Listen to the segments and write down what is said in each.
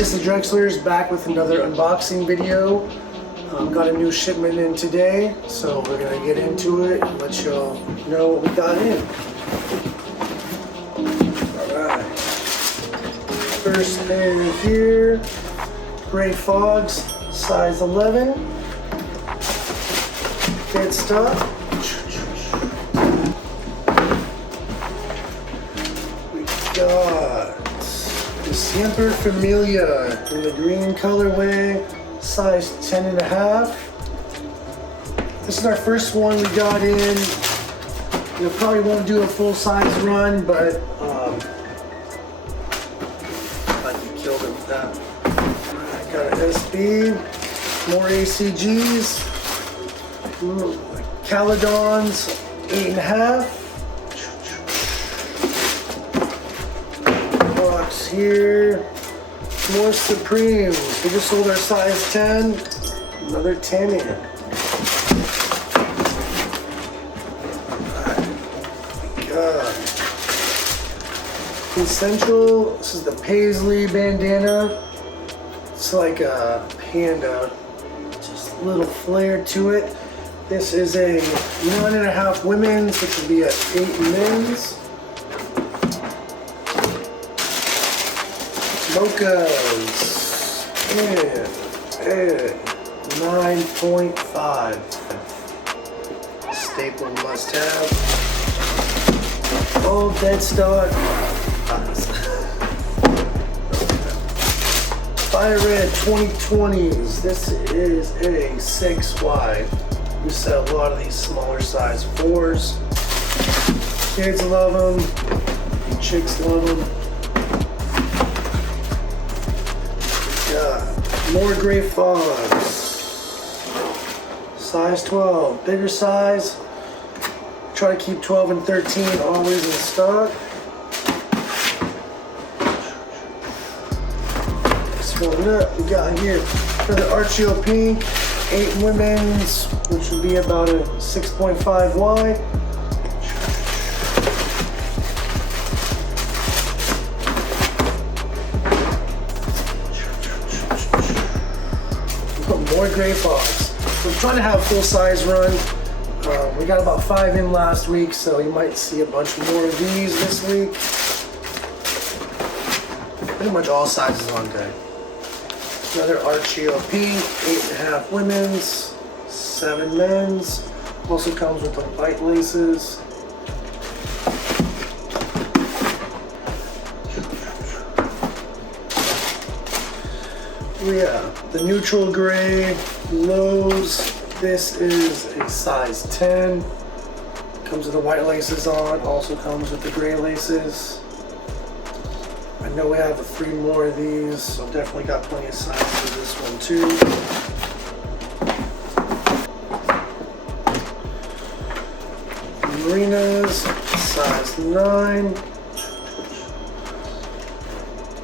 this is Drexler's back with another unboxing video. Got a new shipment in today, so we're gonna get into it and let y'all know what we got in. Alright. First thing here, Gray Fogs, size 11. Dead stock. We got the Siempre Familia in the green colorway, size 10.5. This is our first one we got in. Probably won't do a full size run, but I can kill it with that. I got an SB, more ACGs, Caledons 8.5. Box here, more Supremes. We just sold our size 10, another 10 in. Essential, this is the Paisley bandana. It's like a panda, just a little flare to it. This is a 9.5 women's, which would be a 8 men's. Mochas, and 9.5. Staple must have. All dead stock. Fire Red 2020s. This is a 6 wide. We sell a lot of these smaller size 4s. Kids love them. Chicks love them. Yeah. More Gray Fogs. Size 12. Bigger size. Try to keep 12 and 13 always in stock. One up, we got here another Archeo Pink, 8 women's, which would be about a 6.5 wide. More Gray Fogs. We're trying to have a full size run. We got about 5 in last week, so you might see a bunch more of these this week. Pretty much all sizes on deck. Another Archeo Pink, 8.5 women's, 7 men's. Also comes with the white laces. Yeah, the neutral gray lows. This is a size 10. Comes with the white laces on. Also comes with the gray laces. I know we have 3 more of these, so definitely got plenty of sizes for this one too. Marinas, size 9.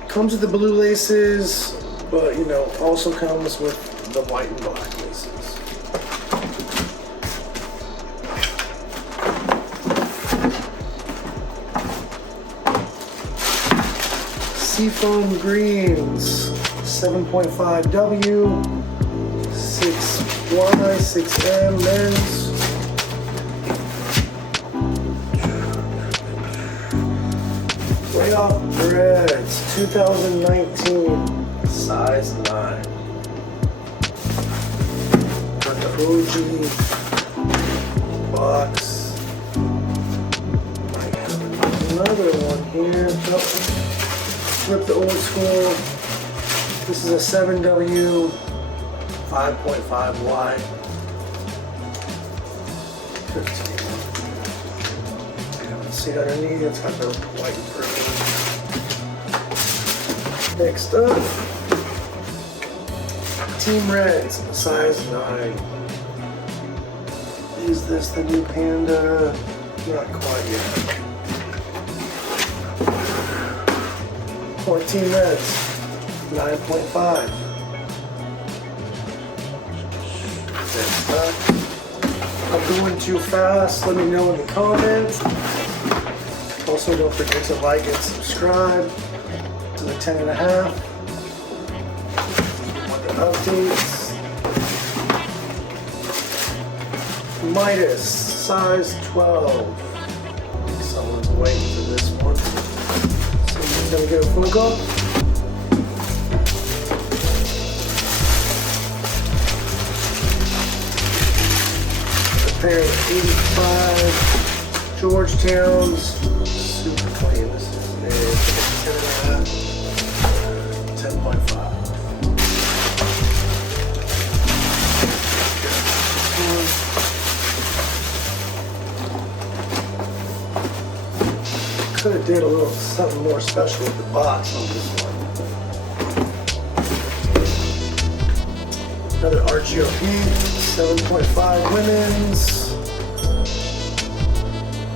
Comes with the blue laces, but also comes with the white and black laces. Seafoam Greens, 7.5W, 6Y, 6M men's. Way Off Breads, 2019, size 9. Got the OG box. Might have another one here. Flip the old school. This is a 7W, 5.5 wide. 15. You can see underneath, it's got the white and purple. Next up, Team Reds, size 9. Is this the new Panda? Not quite yet. 14 Reds, 9.5. If I'm going too fast, let me know in the comments. Also, don't forget to like and subscribe to the 10.5. updates. Midas, size 12. Someone's waiting for this one. Someone's gonna get a phone call. A pair of 85 Georgetowns. Super clean. This is a 10.5. 10.5. Could have did a little something more special with the box on this one. Another RGOP, 7.5 women's,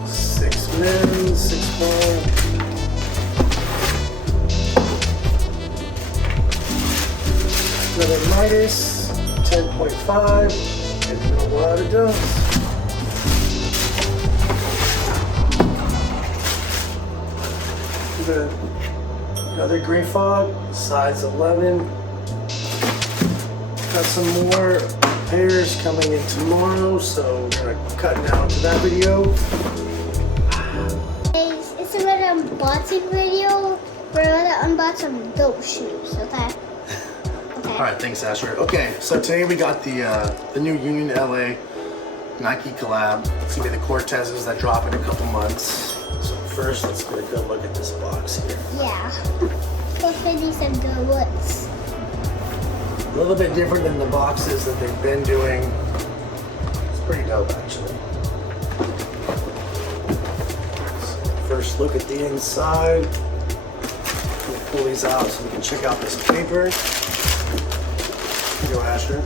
6 men's, 6 small. Another Midas, 10.5, and a lot of dunks. Another gray fog, size 11. Got some more pairs coming in tomorrow, so we're gonna cut down to that video. It's a little unboxing video. We're gonna unbox some dope shoes, okay? All right, thanks, Asher. Okay, so today we got the new Union LA Nike collab. It's gonna be the Cortezes that drop in a couple months. So first, let's get a good look at this box here. Yeah. Let's finish some good ones. A little bit different than the boxes that they've been doing. It's pretty dope, actually. So first, look at the inside. We'll pull these out so we can check out this paper. Here you go, Asher.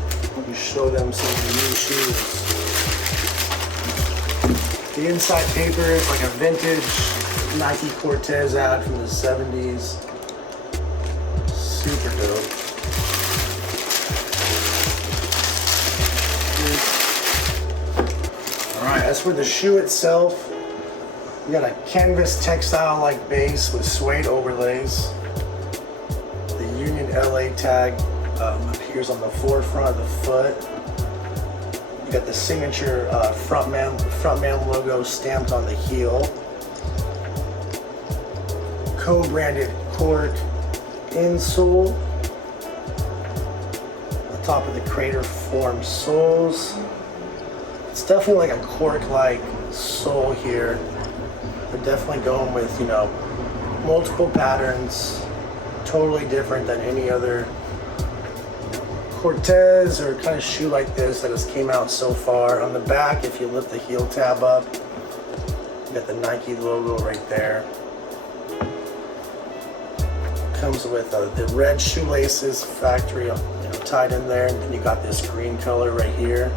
You show them some of the new shoes. The inside paper is like a vintage Nike Cortez ad from the 70s. Super dope. Alright, as for the shoe itself, we got a canvas textile-like base with suede overlays. The Union LA tag appears on the forefront of the foot. You got the signature frontman logo stamped on the heel. Co-branded cork insole. On top of the crater form soles. It's definitely like a cork-like sole here. They're definitely going with, you know, multiple patterns, totally different than any other Cortez or kind of shoe like this that has came out so far. On the back, if you lift the heel tab up, you got the Nike logo right there. Comes with the red shoelaces, factory, tied in there, and then you got this green color right here.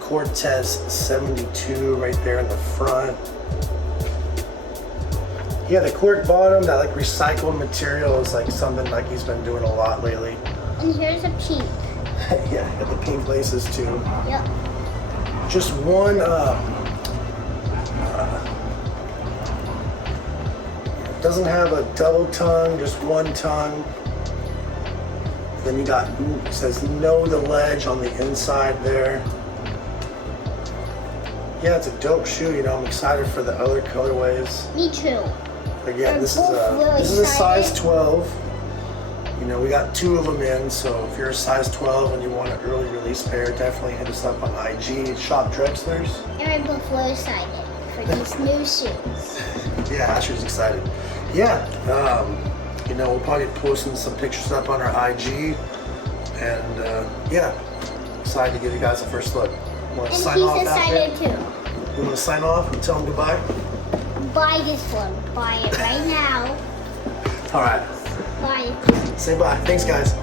Cortez 72 right there in the front. Yeah, the cork bottom, that like recycled material is like something Nike's been doing a lot lately. And here's a pink. Yeah, got the pink laces too. Yep. Just one, doesn't have a double tongue, just one tongue. Then you got, it says know the ledge on the inside there. Yeah, it's a dope shoe, you know, I'm excited for the other colorways. Me too. Again, this is a size 12. You know, we got 2 of them in, so if you're a size 12 and you want an early release pair, definitely hit us up on IG, shop Drexler's. And we're both really excited for these new shoes. Yeah, Asher's excited. Yeah, you know, we'll probably be posting some pictures up on our IG, and yeah, excited to give you guys a first look. Want to And sign off he's excited too. You want to sign off and tell them goodbye? Buy this one. Buy it right now. All right. Buy it. Say bye. Thanks, guys.